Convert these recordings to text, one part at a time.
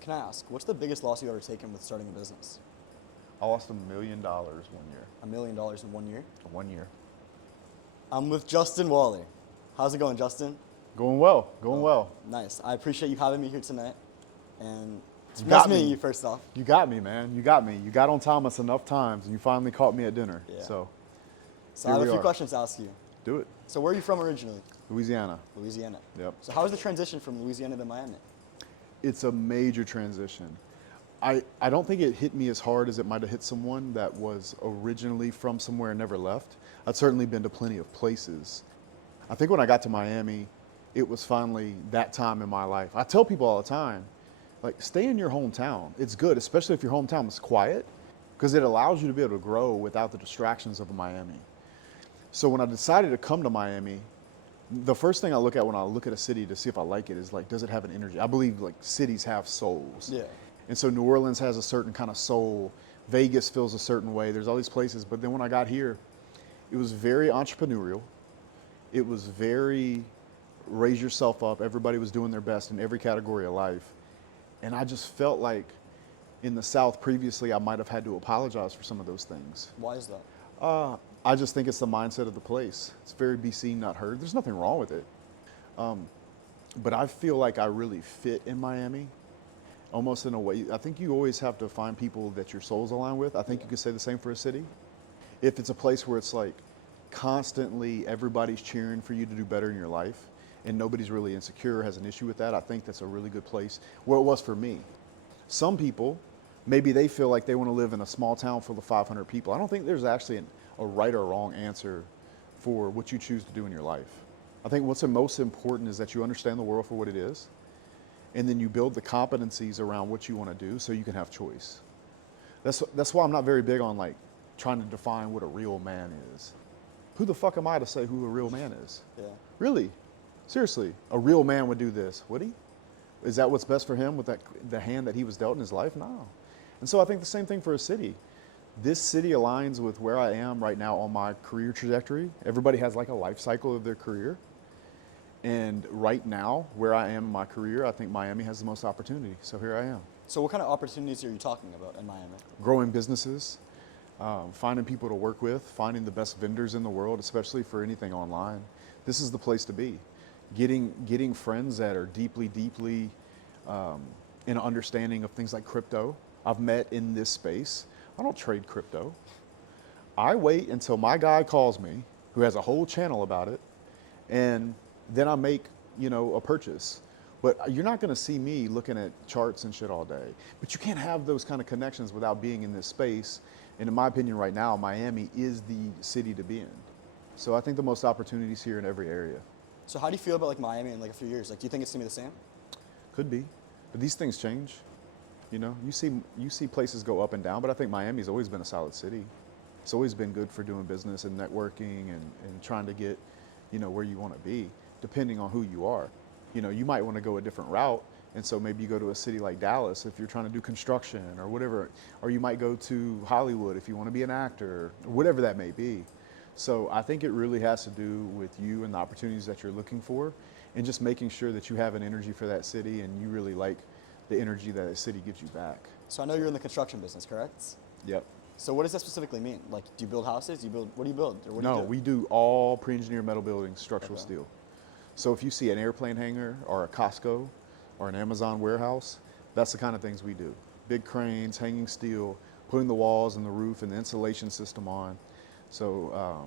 Can I ask, what's the biggest loss you've ever taken with starting a business? I lost $1 million 1 year. $1 million in 1 year? 1 year. I'm with Justin Waller. How's it going, Justin? Going well, going well. Nice. I appreciate you having me here tonight. And it's You nice got meeting me. you first off. You got me, man. You got me. You got on Thomas enough times, and you finally caught me at dinner. Yeah. So So here I have we a few are. questions to ask you. Do it. So where are you from originally? Louisiana. Louisiana. Yep. So how was the transition from Louisiana to Miami? It's a major transition. I don't think it hit me as hard as it might have hit someone that was originally from somewhere and never left. I'd certainly been to plenty of places. I think when I got to Miami, it was finally that time in my life. I tell people all the time, like, stay in your hometown. It's good, especially if your hometown is quiet, because it allows you to be able to grow without the distractions of Miami. So when I decided to come to Miami, the first thing I look at when I look at a city to see if I like it is like, does it have an energy? I believe like cities have souls. Yeah. And so New Orleans has a certain kind of soul. Vegas feels a certain way. There's all these places. But then when I got here, it was very entrepreneurial. It was very raise yourself up. Everybody was doing their best in every category of life. And I just felt like in the South previously, I might have had to apologize for some of those things. Why is that? I just think it's the mindset of the place. It's very be seen, not heard. There's nothing wrong with it. But I feel like I really fit in Miami, almost in a way. I think you always have to find people that your soul's aligned with. I think you could say the same for a city. If it's a place where it's like constantly everybody's cheering for you to do better in your life and nobody's really insecure or has an issue with that, I think that's a really good place, where it was for me. Some people, maybe they feel like they want to live in a small town full of 500 people. I don't think there's actually a right or wrong answer for what you choose to do in your life. I think what's the most important is that you understand the world for what it is, and then you build the competencies around what you want to do so you can have choice. That's why I'm not very big on like trying to define what a real man is. Who the fuck am I to say who a real man is? Yeah. Really? Seriously, a real man would do this, would he? Is that what's best for him with the hand that he was dealt in his life? No. And so I think the same thing for a city. This city aligns with where I am right now on my career trajectory. Everybody has like a life cycle of their career. And right now, where I am in my career, I think Miami has the most opportunity. So here I am. So what kind of opportunities are you talking about in Miami? Growing businesses, finding people to work with, finding the best vendors in the world, especially for anything online. This is the place to be. Getting friends that are deeply in an understanding of things like crypto. I've met in this space. I don't trade crypto. I wait until my guy calls me, who has a whole channel about it, and then I make, a purchase. But you're not gonna see me looking at charts and shit all day. But you can't have those kind of connections without being in this space. And in my opinion right now, Miami is the city to be in. So I think the most opportunities here in every area. So how do you feel about like Miami in like a few years? Like, do you think it's gonna be the same? Could be, but these things change. You see places go up and down, but I think Miami's always been a solid city. It's always been good for doing business and networking and trying to get, where you want to be, depending on who you are. You might want to go a different route, and so maybe you go to a city like Dallas if you're trying to do construction or whatever, or you might go to Hollywood if you want to be an actor, or whatever that may be. So I think it really has to do with you and the opportunities that you're looking for, and just making sure that you have an energy for that city and you really like the energy that a city gives you back. So I know you're in the construction business, correct? Yep. So what does that specifically mean? Like, do you build houses? What do you build? Or what do you No, do? we do all pre-engineered metal buildings, structural Okay. steel. So if you see an airplane hangar or a Costco or an Amazon warehouse, that's the kind of things we do. Big cranes, hanging steel, putting the walls and the roof and the insulation system on. So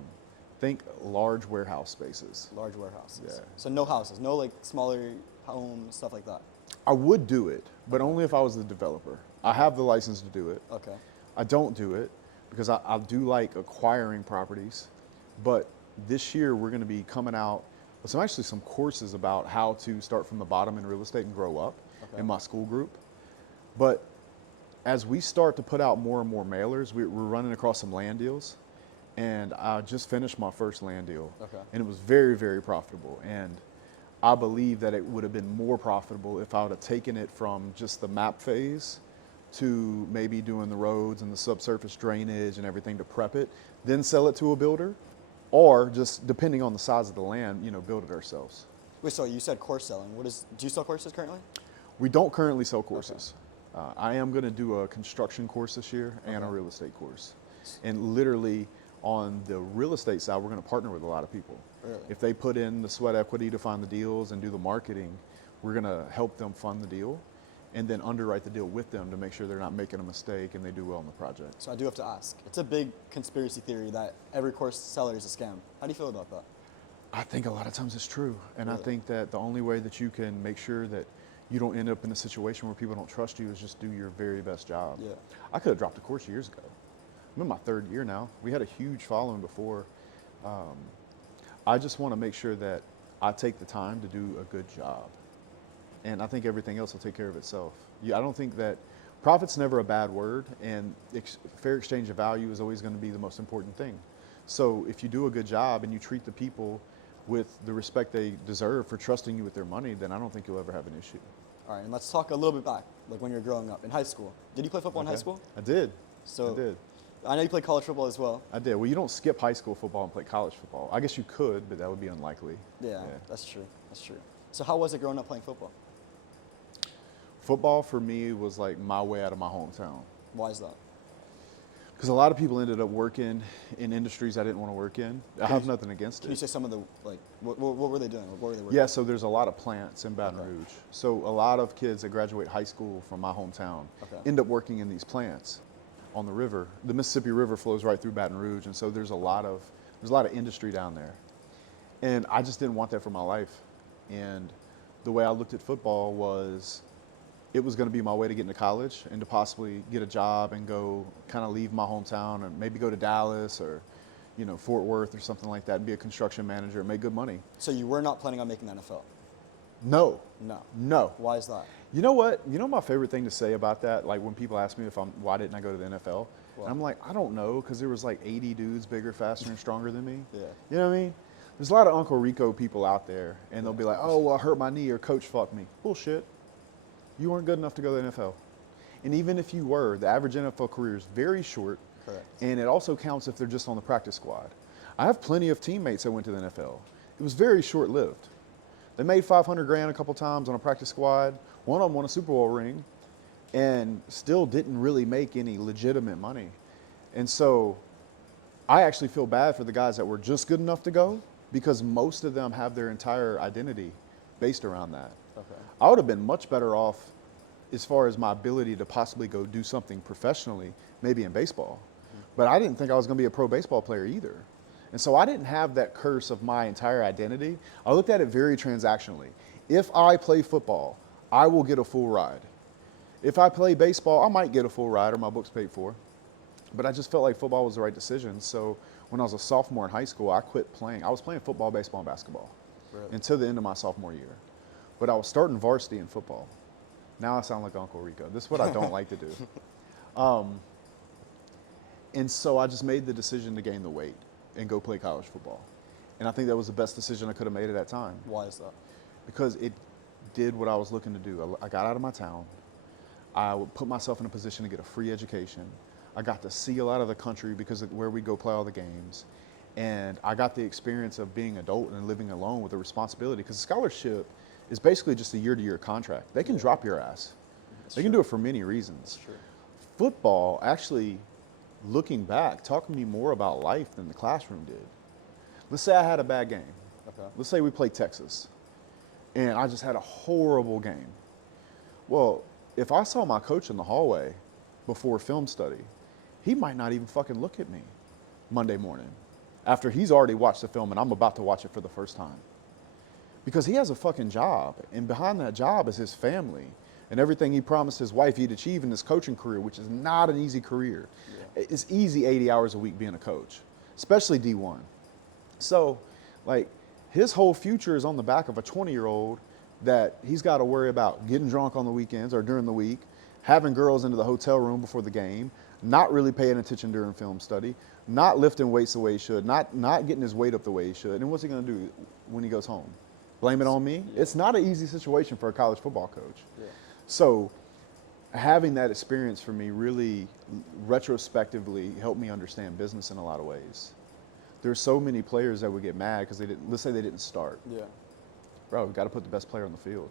think large warehouse spaces. Large warehouses. Yeah. So no houses, no like smaller homes, stuff like that. I would do it, but only if I was the developer. I have the license to do it. Okay. I don't do it because I do like acquiring properties, but this year we're going to be coming out with some courses about how to start from the bottom in real estate and grow up in my school group. But as we start to put out more and more mailers, we're running across some land deals, and I just finished my first land deal, and it was very, very profitable. And I believe that it would have been more profitable if I would have taken it from just the map phase to maybe doing the roads and the subsurface drainage and everything to prep it, then sell it to a builder, or just depending on the size of the land, build it ourselves. Wait, so you said course selling. Do you sell courses currently? We don't currently sell courses. I am going to do a construction course this year and a real estate course. And literally on the real estate side, we're going to partner with a lot of people. Really? If they put in the sweat equity to find the deals and do the marketing, we're going to help them fund the deal and then underwrite the deal with them to make sure they're not making a mistake and they do well in the project. So I do have to ask. It's a big conspiracy theory that every course seller is a scam. How do you feel about that? I think a lot of times it's true. And Really? I think that the only way that you can make sure that you don't end up in a situation where people don't trust you is just do your very best job. Yeah. I could have dropped a course years ago. I'm in my 3rd year now. We had a huge following before. I just want to make sure that I take the time to do a good job. And I think everything else will take care of itself. I don't think that profit's never a bad word, and fair exchange of value is always going to be the most important thing. So if you do a good job and you treat the people with the respect they deserve for trusting you with their money, then I don't think you'll ever have an issue. All right, and let's talk a little bit back, like when you were growing up in high school. Did you play football in high school? I did. So I did. I know you played college football as well. I did. Well, you don't skip high school football and play college football. I guess you could, but that would be unlikely. Yeah, that's true. That's true. So how was it growing up playing football? Football for me was like my way out of my hometown. Why is that? Because a lot of people ended up working in industries I didn't want to work in. I have nothing against Can you it. say some of the, like, what were they doing? What were they working? Yeah, so there's a lot of plants in Baton Rouge. So a lot of kids that graduate high school from my hometown end up working in these plants on the river. The Mississippi River flows right through Baton Rouge, and so there's a lot of industry down there. And I just didn't want that for my life. And the way I looked at football was it was going to be my way to get into college and to possibly get a job and go kind of leave my hometown and maybe go to Dallas or, Fort Worth or something like that and be a construction manager and make good money. So you were not planning on making the NFL? No. No. No. Why is that? You know what? You know my favorite thing to say about that? Like when people ask me why didn't I go to the NFL? And I'm like, I don't know, because there was like 80 dudes bigger, faster, and stronger than me. Yeah. You know what I mean? There's a lot of Uncle Rico people out there, and they'll be like, oh, well, I hurt my knee or coach fucked me. Bullshit. You weren't good enough to go to the NFL. And even if you were, the average NFL career is very short. Correct. And it also counts if they're just on the practice squad. I have plenty of teammates that went to the NFL. It was very short-lived. They made $500,000 a couple times on a practice squad. One of them won a Super Bowl ring and still didn't really make any legitimate money. And so I actually feel bad for the guys that were just good enough to go, because most of them have their entire identity based around that. Okay. I would have been much better off as far as my ability to possibly go do something professionally, maybe in baseball. But I didn't think I was going to be a pro baseball player either. And so I didn't have that curse of my entire identity. I looked at it very transactionally. If I play football, I will get a full ride. If I play baseball, I might get a full ride or my book's paid for. But I just felt like football was the right decision. So when I was a sophomore in high school, I quit playing. I was playing football, baseball, and basketball until the end of my sophomore year. But I was starting varsity in football. Now I sound like Uncle Rico. This is what I don't like to do. And so I just made the decision to gain the weight and go play college football. And I think that was the best decision I could have made at that time. Why is that? Because it did what I was looking to do. I got out of my town. I would put myself in a position to get a free education. I got to see a lot of the country because of where we go play all the games. And I got the experience of being adult and living alone with the responsibility, because scholarship is basically just a year-to-year contract. They can drop your ass. They can do it for many reasons. That's true. Football, actually, looking back, taught me more about life than the classroom did. Let's say I had a bad game. Okay. Let's say we played Texas, and I just had a horrible game. Well, if I saw my coach in the hallway before film study, he might not even fucking look at me Monday morning after he's already watched the film and I'm about to watch it for the first time. Because he has a fucking job, and behind that job is his family and everything he promised his wife he'd achieve in his coaching career, which is not an easy career. Yeah. It's easy 80 hours a week being a coach, especially D1. So, like, his whole future is on the back of a 20-year-old that he's got to worry about getting drunk on the weekends or during the week, having girls into the hotel room before the game, not really paying attention during film study, not lifting weights the way he should, not getting his weight up the way he should. And what's he going to do when he goes home? Blame it on me? Yeah. It's not an easy situation for a college football coach. Yeah. So having that experience for me really retrospectively helped me understand business in a lot of ways. There's so many players that would get mad because let's say they didn't start. Yeah. Bro, we've got to put the best player on the field.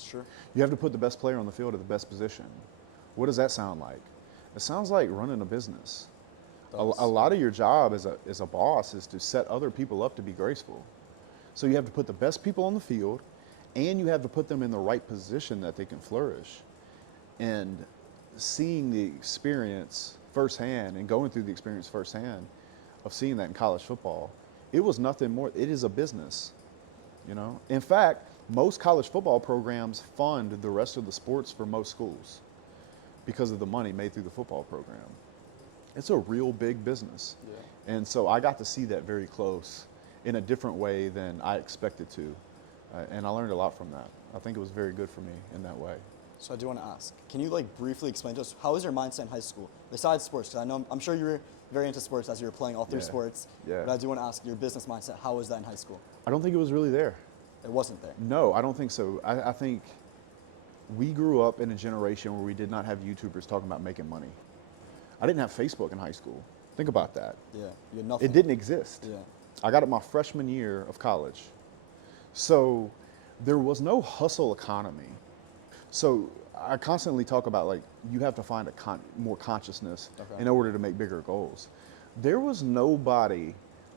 That's true. You have to put the best player on the field at the best position. What does that sound like? It sounds like running a business. A lot of your job as a boss is to set other people up to be graceful. So you have to put the best people on the field, and you have to put them in the right position that they can flourish. And seeing the experience firsthand and going through the experience firsthand of seeing that in college football, it was nothing more. It is a business, you know. In fact, most college football programs fund the rest of the sports for most schools because of the money made through the football program. It's a real big business. Yeah. And so I got to see that very close in a different way than I expected to. And I learned a lot from that. I think it was very good for me in that way. So I do want to ask, can you like briefly explain to us, how was your mindset in high school besides sports? Because I'm sure you were very into sports as you were playing all three sports. Yeah. But I do want to ask your business mindset, how was that in high school? I don't think it was really there. It wasn't there? No, I don't think so. I think we grew up in a generation where we did not have YouTubers talking about making money. I didn't have Facebook in high school. Think about that. Yeah, you had nothing. It didn't exist. Yeah. I got it my freshman year of college. So there was no hustle economy. So I constantly talk about like, you have to find more consciousness in order to make bigger goals. There was nobody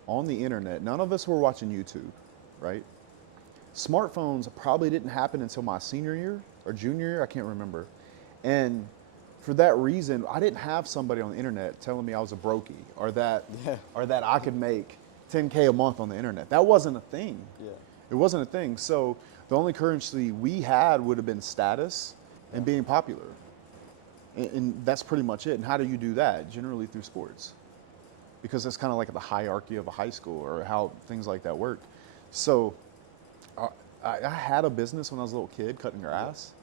on the internet. None of us were watching YouTube, right? Smartphones probably didn't happen until my senior year or junior year, I can't remember. And for that reason, I didn't have somebody on the internet telling me I was a brokey or that I could make $10K a month on the internet. That wasn't a thing. Yeah. It wasn't a thing. So the only currency we had would have been status and being popular. And that's pretty much it. And how do you do that? Generally through sports. Because that's kind of like the hierarchy of a high school or how things like that work. So I had a business when I was a little kid cutting grass,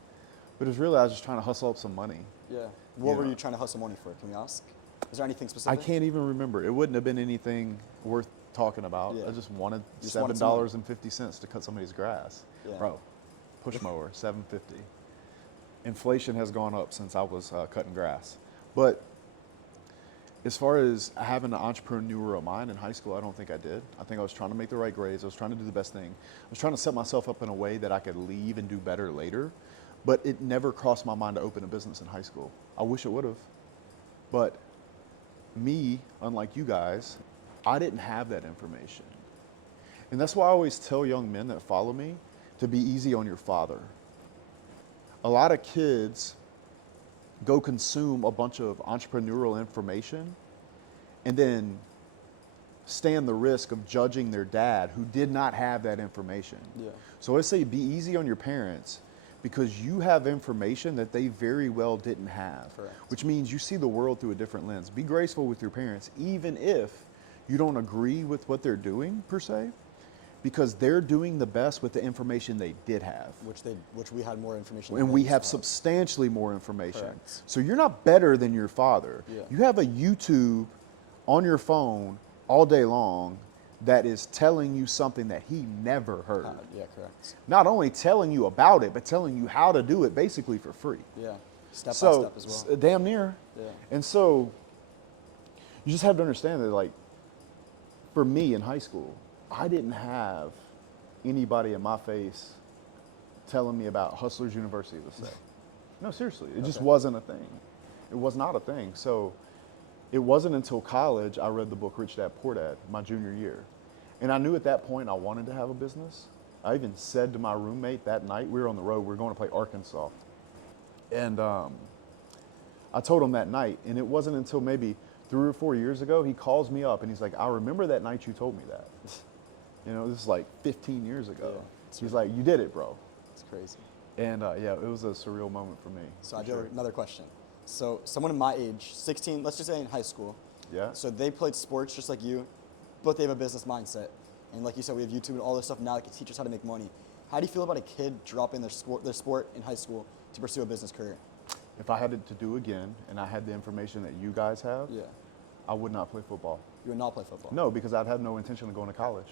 but it was really, I was just trying to hustle up some money. Yeah. What were you trying to hustle money for? Can we ask? Is there anything specific? I can't even remember. It wouldn't have been anything worth talking about. Yeah. I just wanted $7.50 to cut somebody's grass. Yeah. Bro, push mower, $7.50. Inflation has gone up since I was cutting grass. But as far as having an entrepreneurial mind in high school, I don't think I did. I think I was trying to make the right grades. I was trying to do the best thing. I was trying to set myself up in a way that I could leave and do better later. But it never crossed my mind to open a business in high school. I wish it would have. But me, unlike you guys, I didn't have that information. And that's why I always tell young men that follow me to be easy on your father. A lot of kids go consume a bunch of entrepreneurial information and then stand the risk of judging their dad who did not have that information. Yeah. So I say be easy on your parents because you have information that they very well didn't have. Correct. Which means you see the world through a different lens. Be graceful with your parents, even if you don't agree with what they're doing per se, because they're doing the best with the information they did have. Which we had more information. And we have substantially more information. Correct. So you're not better than your father. Yeah. You have a YouTube on your phone all day long that is telling you something that he never heard. Yeah, correct. Not only telling you about it, but telling you how to do it basically for free. Yeah, step by step as well. Damn near. Yeah. And so you just have to understand that, like, for me in high school, I didn't have anybody in my face telling me about Hustlers University, let's say. No, seriously, it just wasn't a thing. It was not a thing. So it wasn't until college I read the book Rich Dad Poor Dad my junior year. And I knew at that point I wanted to have a business. I even said to my roommate that night, we were on the road, we were going to play Arkansas. And I told him that night, and it wasn't until maybe 3 or 4 years ago, he calls me up and he's like, I remember that night you told me that. You know, this is like 15 years ago. Yeah, he's like, you did it, bro. It's crazy. And yeah, it was a surreal moment for me. So I do have another question. So someone in my age, 16, let's just say in high school. Yeah. So they played sports just like you, but they have a business mindset. And like you said, we have YouTube and all this stuff now that can teach us how to make money. How do you feel about a kid dropping their sport in high school to pursue a business career? If I had it to do again and I had the information that you guys have, I would not play football. You would not play football? No, because I'd have no intention of going to college,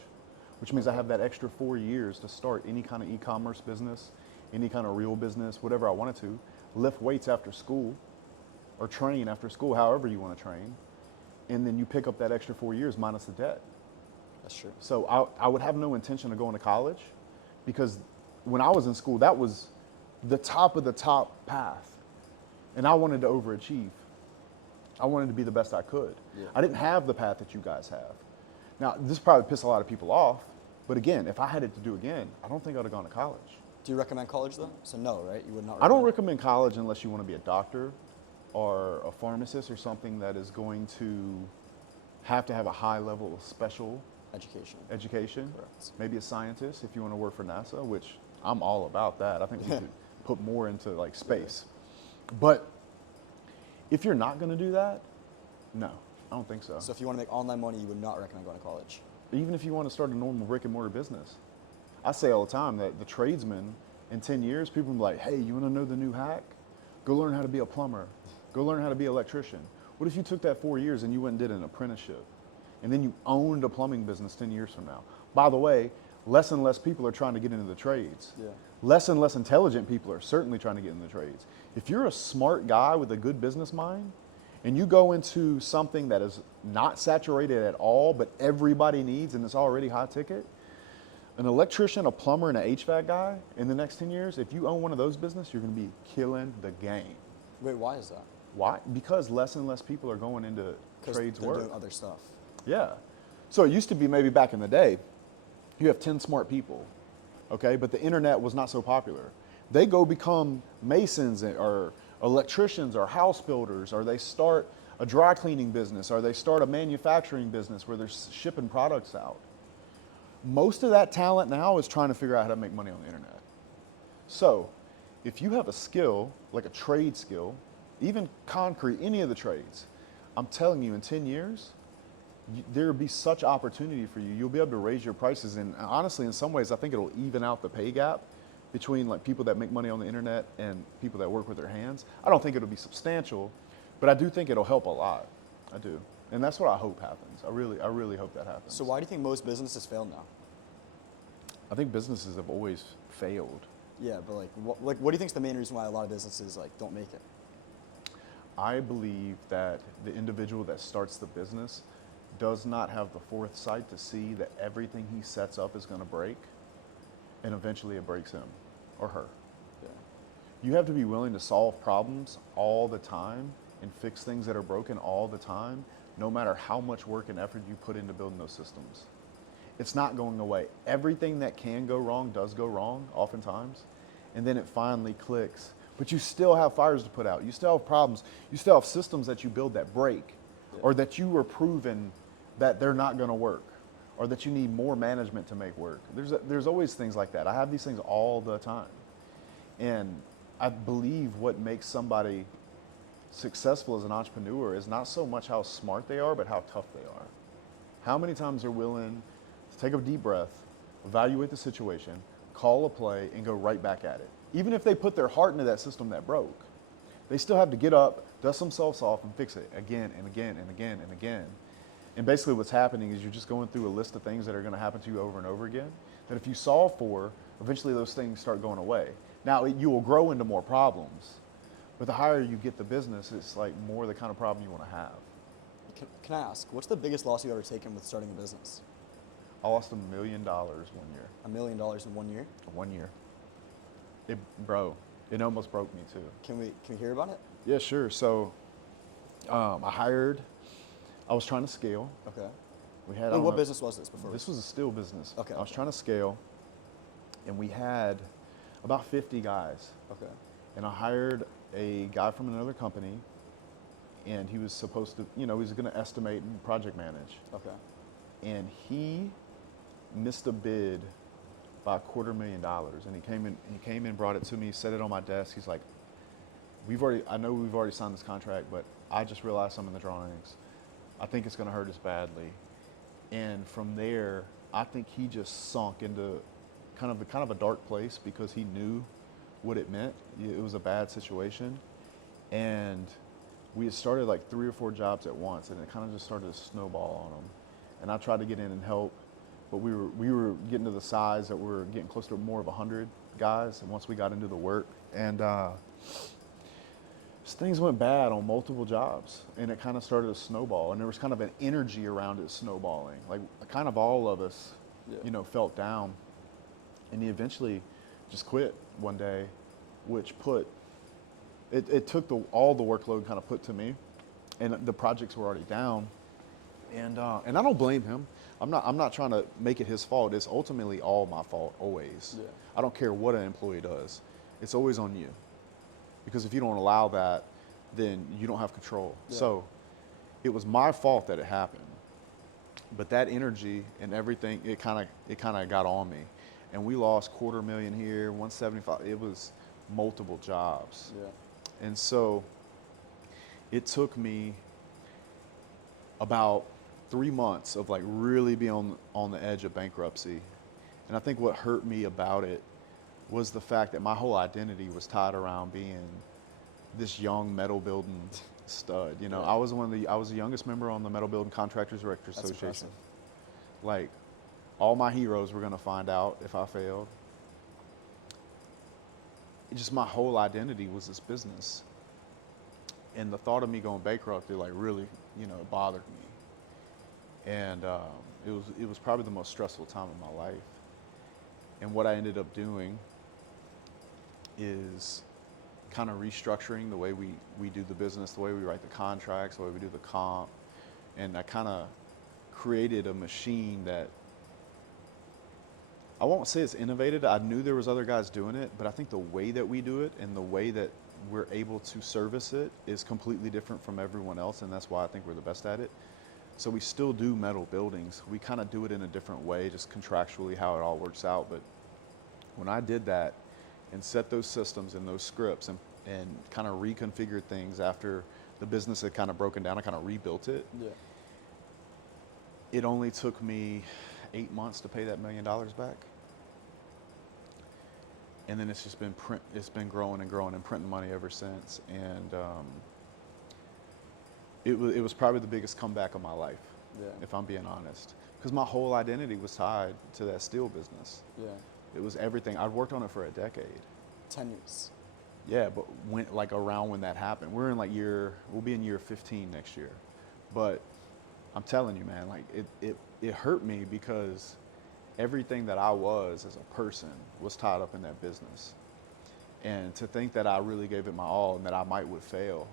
which means I have that extra 4 years to start any kind of e-commerce business, any kind of real business, whatever I wanted to, lift weights after school or train after school, however you want to train. And then you pick up that extra 4 years minus the debt. That's true. So I would have no intention of going to college because when I was in school, that was the top of the top path. And I wanted to overachieve. I wanted to be the best I could. Yeah. I didn't have the path that you guys have. Now, this probably pissed a lot of people off, but again, if I had it to do again, I don't think I would have gone to college. Do you recommend college though? So no, right? You would not. I don't recommend college unless you want to be a doctor or a pharmacist or something that is going to have a high level of special education. Correct. Maybe a scientist if you want to work for NASA, which I'm all about that. I think we could put more into like space. But if you're not going to do that, no, I don't think so. So if you want to make online money, you would not recommend going to college? Even if you want to start a normal brick and mortar business. I say all the time that the tradesmen in 10 years, people will be like, hey, you want to know the new hack? Go learn how to be a plumber. Go learn how to be an electrician. What if you took that 4 years and you went and did an apprenticeship? And then you owned a plumbing business 10 years from now. By the way, less and less people are trying to get into the trades. Yeah. Less and less intelligent people are certainly trying to get into the trades. If you're a smart guy with a good business mind, and you go into something that is not saturated at all, but everybody needs and it's already high ticket, an electrician, a plumber, and an HVAC guy, in the next 10 years, if you own one of those businesses, you're going to be killing the game. Wait, why is that? Why? Because less and less people are going into trades they're work. doing other stuff. Yeah. So it used to be maybe back in the day, you have 10 smart people, okay, but the internet was not so popular. They go become masons or electricians or house builders, or they start a dry cleaning business, or they start a manufacturing business where they're shipping products out. Most of that talent now is trying to figure out how to make money on the internet. So if you have a skill, like a trade skill, even concrete, any of the trades, I'm telling you in 10 years, there will be such opportunity for you. You'll be able to raise your prices. And honestly, in some ways, I think it'll even out the pay gap between like people that make money on the internet and people that work with their hands. I don't think it'll be substantial, but I do think it'll help a lot. I do. And that's what I hope happens. I really hope that happens. So why do you think most businesses fail now? I think businesses have always failed. Yeah, but what do you think is the main reason why a lot of businesses like don't make it? I believe that the individual that starts the business does not have the foresight to see that everything he sets up is going to break, and eventually it breaks him or her. Yeah. You have to be willing to solve problems all the time and fix things that are broken all the time, no matter how much work and effort you put into building those systems. It's not going away. Everything that can go wrong does go wrong oftentimes, and then it finally clicks. But you still have fires to put out. You still have problems. You still have systems that you build that break, or that you are proven that they're not going to work, or that you need more management to make work. There's always things like that. I have these things all the time. And I believe what makes somebody successful as an entrepreneur is not so much how smart they are, but how tough they are. How many times they're willing to take a deep breath, evaluate the situation, call a play, and go right back at it. Even if they put their heart into that system that broke, they still have to get up, dust themselves off, and fix it again and again and again and again. And basically what's happening is you're just going through a list of things that are going to happen to you over and over again, that if you solve for, eventually those things start going away. Now, you will grow into more problems, but the higher you get the business, it's like more the kind of problem you want to have. Can I ask, what's the biggest loss you've ever taken with starting a business? I lost $1 million 1 year. $1 million in 1 year? 1 year. It almost broke me too. Can we hear about it? Yeah, sure. So I was trying to scale. Okay. What business was this before? This was a steel business. Okay. I was trying to scale, and we had about 50 guys. Okay. And I hired a guy from another company, and he was supposed to, he was going to estimate and project manage. Okay. And he missed a bid by $250,000, and he came in, brought it to me, set it on my desk. He's like, I know we've already signed this contract, but I just realized some of the drawings. I think it's going to hurt us badly. And from there, I think he just sunk into kind of a dark place because he knew what it meant. It was a bad situation. And we had started like 3 or 4 jobs at once, and it kind of just started to snowball on him. And I tried to get in and help, but we were getting to the size that we were getting close to more of 100 guys. And once we got into the work, and things went bad on multiple jobs, and it kind of started to snowball. And there was kind of an energy around it snowballing. Like kind of all of us, felt down. And he eventually just quit one day, which it took all the workload kind of put to me, and the projects were already down, and I don't blame him. I'm not trying to make it his fault. It's ultimately all my fault always. Yeah. I don't care what an employee does. It's always on you, because if you don't allow that, then you don't have control. Yeah. So it was my fault that it happened, but that energy and everything, it kind of got on me, and we lost $250,000 here, 175. It was multiple jobs. Yeah. And so it took me about 3 months of like really being on the edge of bankruptcy. And I think what hurt me about it was the fact that my whole identity was tied around being this young metal building stud. You know, Yeah. I was the youngest member on the Metal Building Contractors Directors That's Association. impressive. Like, all my heroes were gonna find out if I failed. Just my whole identity was this business. And the thought of me going bankrupt, it like really, it bothered me. And it was probably the most stressful time of my life. And what I ended up doing is kind of restructuring the way we do the business, the way we write the contracts, the way we do the comp. And I kind of created a machine that, I won't say it's innovated. I knew there was other guys doing it, but I think the way that we do it and the way that we're able to service it is completely different from everyone else, and that's why I think we're the best at it. So we still do metal buildings. We kind of do it in a different way, just contractually how it all works out. But when I did that and set those systems and those scripts and kind of reconfigured things after the business had kind of broken down, I kind of rebuilt it. Yeah. It only took me 8 months to pay that $1 million back. And then it's just been growing and growing and printing money ever since. And it was probably the biggest comeback of my life, Yeah. if I'm being honest. Because my whole identity was tied to that steel business. Yeah. It was everything. I'd worked on it for a decade. 10 years. Yeah, but around when that happened, we'll be in year 15 next year. But I'm telling you, man, like it hurt me because everything that I was as a person was tied up in that business. And to think that I really gave it my all and that I would fail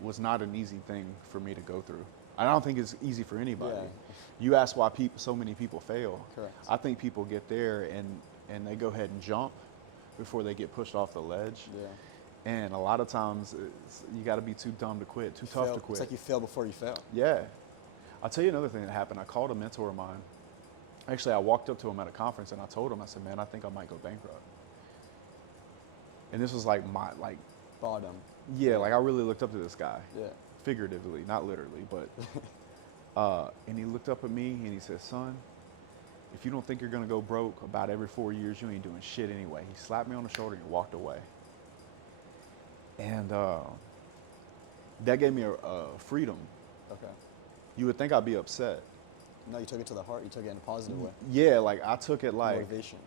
was not an easy thing for me to go through. I don't think it's easy for anybody. Yeah. You ask why so many people fail. Correct. I think people get there and they go ahead and jump before they get pushed off the ledge. Yeah. And a lot of times you got to be too dumb to quit, too tough to quit. It's like you fail before you fail. Yeah. I'll tell you another thing that happened. I called a mentor of mine. Actually, I walked up to him at a conference and I told him, I said, man, I think I might go bankrupt. And this was like Bottom. yeah, like I really looked up to this guy. Yeah. Figuratively, not literally, but, and he looked up at me and he said, son, if you don't think you're going to go broke about every 4 years, you ain't doing shit anyway. He slapped me on the shoulder and walked away. And that gave me a freedom. Okay. You would think I'd be upset. No, you took it to the heart. You took it in a positive way. Yeah, like I took it like, Motivation.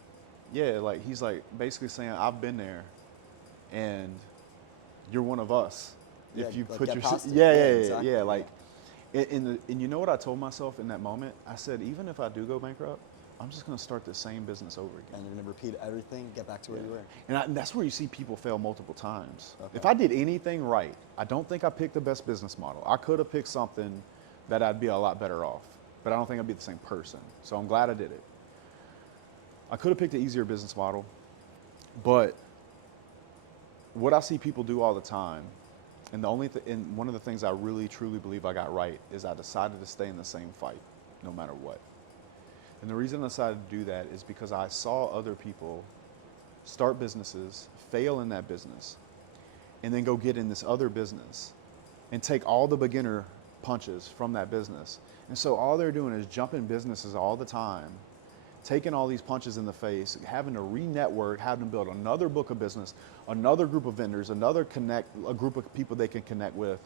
yeah, like he's like basically saying, I've been there and you're one of us. Yeah, If you like put get your, past it. yeah, Yeah, yeah, exactly. yeah, like, and you know what I told myself in that moment? I said, even if I do go bankrupt, I'm just going to start the same business over again. And you're going to repeat everything, get back to where you were. And that's where you see people fail multiple times. Okay. If I did anything right, I don't think I picked the best business model. I could have picked something that I'd be a lot better off, but I don't think I'd be the same person. So I'm glad I did it. I could have picked an easier business model, but what I see people do all the time, and and one of the things I really truly believe I got right is I decided to stay in the same fight, no matter what. And the reason I decided to do that is because I saw other people start businesses, fail in that business, and then go get in this other business and take all the beginner punches from that business. And so all they're doing is jumping businesses all the time, taking all these punches in the face, having to re-network, having to build another book of business, another group of vendors, a group of people they can connect with.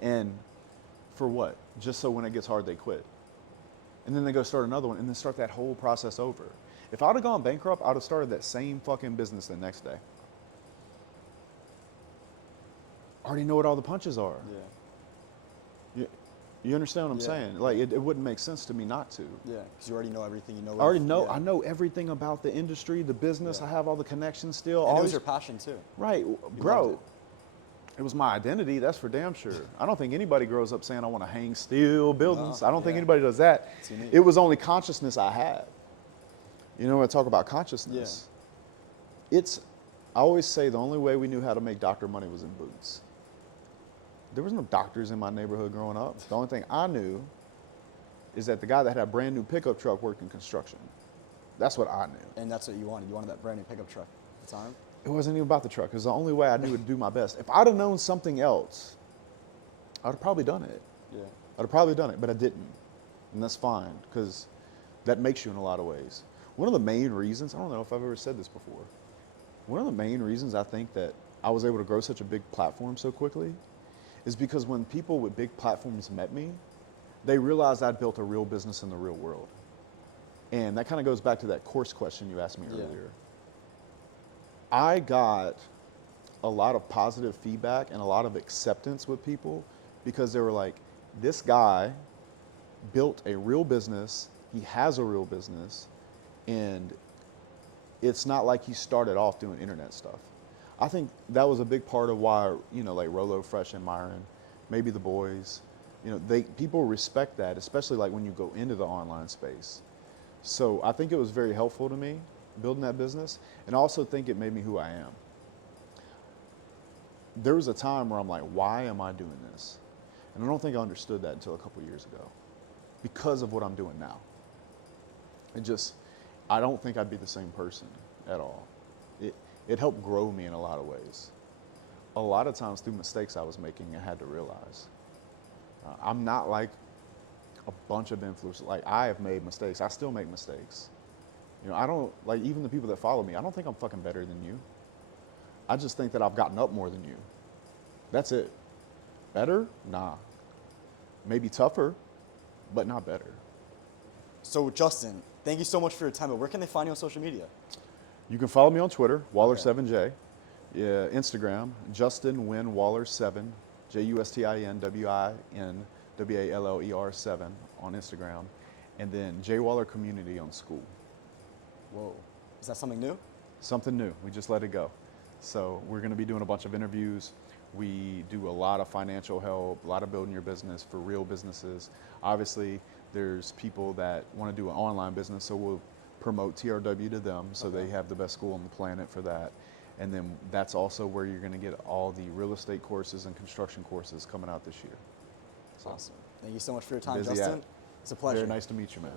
And for what? Just so when it gets hard, they quit. And then they go start another one and then start that whole process over. If I'd have gone bankrupt, I'd have started that same fucking business the next day. I already know what all the punches are. Yeah. You understand what I'm Yeah. saying? Like it wouldn't make sense to me not to. Yeah, because you already know everything. You know. I already know. Yeah. I know everything about the industry, the business. Yeah. I have all the connections still. And all it was these- your passion too. right, loved bro. it. It was my identity. That's for damn sure. I don't think anybody grows up saying I want to hang steel buildings. No, I don't think yeah. anybody does that. It's unique. It was only consciousness I had. You know, when I talk about consciousness, it's. I always say the only way we knew how to make doctor money was in boots. There was no doctors in my neighborhood growing up. The only thing I knew is that the guy that had a brand new pickup truck worked in construction. That's what I knew. And that's what you wanted. You wanted that brand new pickup truck at the time. It wasn't even about the truck. It was the only way I knew to do my best. If I'd have known something else, I'd have probably done it. Yeah. I'd have probably done it, but I didn't. And that's fine, because that makes you in a lot of ways. One of the main reasons, I don't know if I've ever said this before, one of the main reasons I think that I was able to grow such a big platform so quickly is because when people with big platforms met me, they realized I'd built a real business in the real world. And that kind of goes back to that course question you asked me Yeah. earlier. I got a lot of positive feedback and a lot of acceptance with people because they were like, this guy built a real business, he has a real business, and it's not like he started off doing internet stuff. I think that was a big part of why, you know, like Rolo, Fresh, and Myron, maybe the boys, you know, people respect that, especially like when you go into the online space. So I think it was very helpful to me building that business, and I also think it made me who I am. There was a time where I'm like, why am I doing this? And I don't think I understood that until a couple years ago because of what I'm doing now. I don't think I'd be the same person at all. It helped grow me in a lot of ways. A lot of times through mistakes I was making, I had to realize. I'm not like a bunch of influencers. Like, I have made mistakes. I still make mistakes. You know, I don't, like, even the people that follow me, I don't think I'm fucking better than you. I just think that I've gotten up more than you. That's it. Better? Nah. Maybe tougher, but not better. So Justin, thank you so much for your time. But where can they find you on social media? You can follow me on Twitter, Waller7J. Yeah, Instagram, Justin Win Waller 7, JustinWinWaller 7 on Instagram, and then J Waller Community on school. Whoa. Is that something new? Something new. We just let it go. So we're going to be doing a bunch of interviews. We do a lot of financial help, a lot of building your business for real businesses. Obviously, there's people that want to do an online business, so we'll promote TRW to them so they have the best school on the planet for that. And then that's also where you're going to get all the real estate courses and construction courses coming out this year. So, Awesome. Thank you so much for your time, busy Justin. at. It's a pleasure. Very nice to meet you, man.